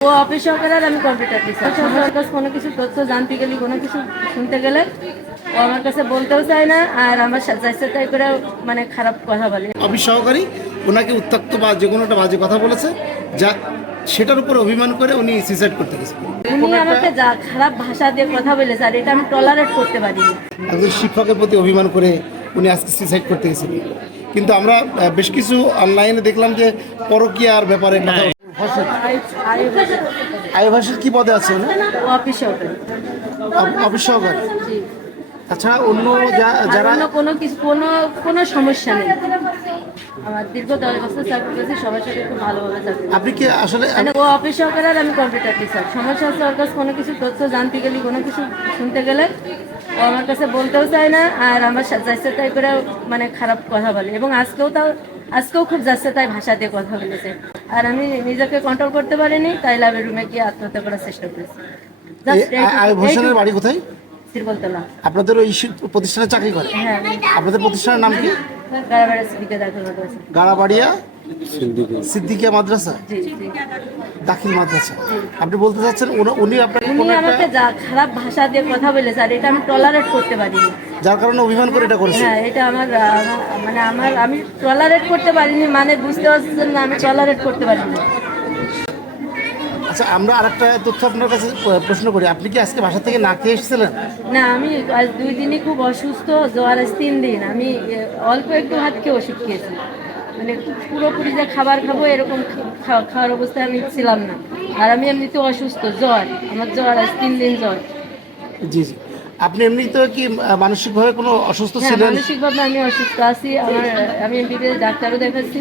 ও office আমি computer teacher আমার কাছে কোনো কিছু তথ্য জানতে গেলে কোনো কিছু শুনতে গেলে ও আমার কাছে বলতেও চায় না আর আমার তাই করে মানে খারাপ কথা বলে। অফিস সহকারী ওনাকে উত্তক্ত বা যে কোনো একটা বাজে কথা বলেছে যা সেটার উপর অভিমান করে উনি সুইসাইড করতে গেছেন উনি আমাকে যা খারাপ ভাষা দিয়ে কথা বলেছে আর এটা আমি টলারেট করতে পারিনি। একজন শিক্ষকের প্রতি অভিমান করে উনি আজকে সুইসাইড করতে গেছেন। কিন্তু আমরা বেশ কিছু অনলাইনে দেখলাম যে পরকীয়ার ব্যাপারে কি? পদে আছে উনি? অফিস সহকারী অফিস সহকারী তাছাড়া অন্য যারা কোনো কিছু কোনো কোনো সমস্যা নেই। আমার দীর্ঘ দশ বছর চাকরি করেছি সবার সাথে খুব ভালোভাবে চাকরি আপনি কি আসলে মানে ও অফিস সহকারে আর আমি কম্পিউটার টিচার। সমস্যা হচ্ছে ওর কাছে কোনো কিছু তথ্য জানতে গেলে কোনো কিছু শুনতে গেলে ও আমার কাছে বলতেও চায় না আর আমার যাচ্ছে তাই করে মানে খারাপ কথা বলে। এবং আজকেও তাও আজকেও খুব যাচ্ছে তাই ভাষা দিয়ে কথা বলেছে। আর আমি নিজেকে কন্ট্রোল করতে পারিনি তাই লাভের রুমে গিয়ে আত্মহত্যা করার চেষ্টা করেছি। বাড়ি কোথায়? আপনাদের ওই প্রতিষ্ঠানে চাকরি করে? হ্যাঁ। আপনাদের প্রতিষ্ঠানের নাম কি? গাড়াবাড়িয়া? সিদ্দিকিয়া। মাদ্রাসা? দাখিল মাদ্রাসা। আপনি বলতে চাচ্ছেন উনি- উনি আপনাকে উনি আমাকে যা খারাপ ভাষা দিয়ে কথা বলেছে আর এটা আমি টলারেট করতে পারিনি। যার কারণে অভিমান করে এটা করেছে। হ্যাঁ এটা আমার আমার- মানে আমার আমি টলারেট করতে পারিনি মানে বুঝতে পারছেন না আমি টলারেট করতে পারিনি। আচ্ছা আমরা আরেকটা তথ্য আপনার কাছে প্রশ্ন করি। আপনি কি আজকে বাসা থেকে না খেয়ে এসেছিলেন? না আমি আজ দুই দিনই খুব অসুস্থ জ্বর আজ তিন দিন। আমি অল্প একটু হাত খেয়ে ওষুধ খেয়েছি। মানে পুরোপুরি যে খাবার খাব এরকম খাওয়ার অবস্থায় আমি ছিলাম না। আর আমি এমনিতে অসুস্থ জ্বর। আমার জ্বর আজ তিন দিন জ্বর। জি জি। আপনি এমনি তো কি মানসিকভাবে কোনো অসুস্থ হ্যাঁ ছিলেন? মানসিকভাবে আমি অসুস্থ আছি। আমার আমি এমবিবিএস ডাক্তারও দেখাচ্ছি।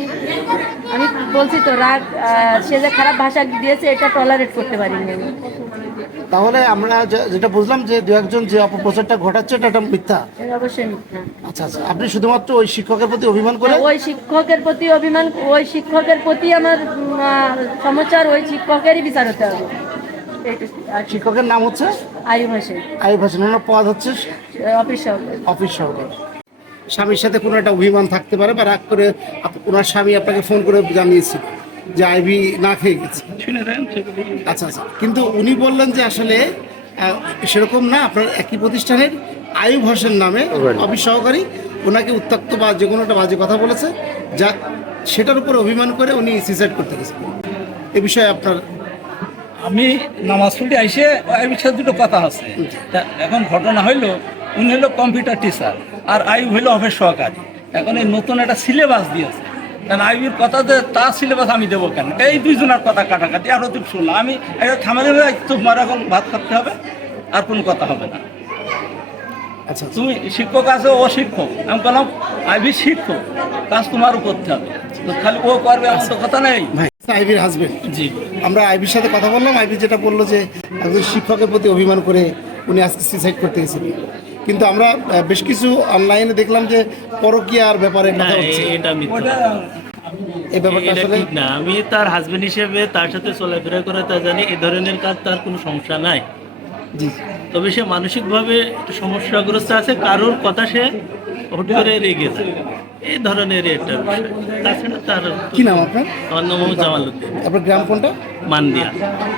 আমি বলছি তো রাগ সে যে খারাপ ভাষা দিয়েছে এটা টলারেট করতে পারিনি আমি। তাহলে আমরা যেটা বুঝলাম যে দু একজন যে অপপ্রচারটা ঘটাচ্ছে এটা একটা মিথ্যা। অবশ্যই মিথ্যা। আচ্ছা আচ্ছা আপনি শুধুমাত্র ওই শিক্ষকের প্রতি অভিমান করে? ওই শিক্ষকের প্রতি অভিমান ওই শিক্ষকের প্রতি আমার আহ, ওই শিক্ষকেরই বিচার হতে হবে। শিক্ষকের নাম হচ্ছে? আয়ুব হাসান। ওনার পদ হচ্ছে অফিস সহকারী। অফিস সহকারী। স্বামীর সাথে কোনো একটা অভিমান থাকতে পারে বা রাগ করে ওনার স্বামী আপনাকে ফোন করে জানিয়েছিল যে আইভি না খেয়ে গেছে। আচ্ছা আচ্ছা। কিন্তু উনি বললেন যে আসলে সেরকম না আপনার একই প্রতিষ্ঠানের আয়ুব হোসেন নামে অফিস সহকারী ওনাকে উত্তক্ত বা যে কোনো একটা বাজে কথা বলেছে যা সেটার উপর অভিমান করে উনি সুইসাইড করতে গেছেন। এ বিষয়ে আপনার আমি নামাজ পড়ে আইসে ওই বিষয়ে দুটো কথা আছে। এখন ঘটনা হইল উনি হলো কম্পিউটার টিচার আর আইব হইল অফিস সহকারী। এখন এই নতুন একটা সিলেবাস দিয়েছে। কারণ আইবির কথা যে তার সিলেবাস আমি দেবো কেন? এই দুইজনের কথা কাটাকাটি আর অতি শুনলাম। আমি এটা থামালে তোমার এখন ভাত খাতে হবে আর কোনো কথা হবে না। আচ্ছা। তুমি শিক্ষক আছে ও শিক্ষক আমি বললাম আইবি শিক্ষক কাজ তোমারও করতে হবে। তো খালি ও করবে তো কথা নেই। ভাই আইভির হাজবেন্ড জি। আমরা আইবির সাথে কথা বললাম আইবি যেটা বলল যে একজন শিক্ষকের প্রতি অভিমান করে উনি আজকে সুইসাইড করতে গেছিলেন কিন্তু আমরা বেশ কিছু অনলাইনে দেখলাম যে পরকীয়ার ব্যাপারে কথা হচ্ছে এটা এই ব্যাপারটা আসলে না। আমি তার হাজবেন্ড হিসেবে তার সাথে চলাফেরা করে তা জানি এ ধরনের কাজ তার কোনো সমস্যা নাই। জি। তবে সে মানসিকভাবে একটু সমস্যাগ্রস্ত আছে কারোর কথা সে হুট করে রেগে যায় এই ধরনের একটা বিষয়। তাছাড়া তার কি নাম আপনার? আমার নাম জামাল উদ্দিন আপনার গ্রাম কোনটা? মান্দিয়া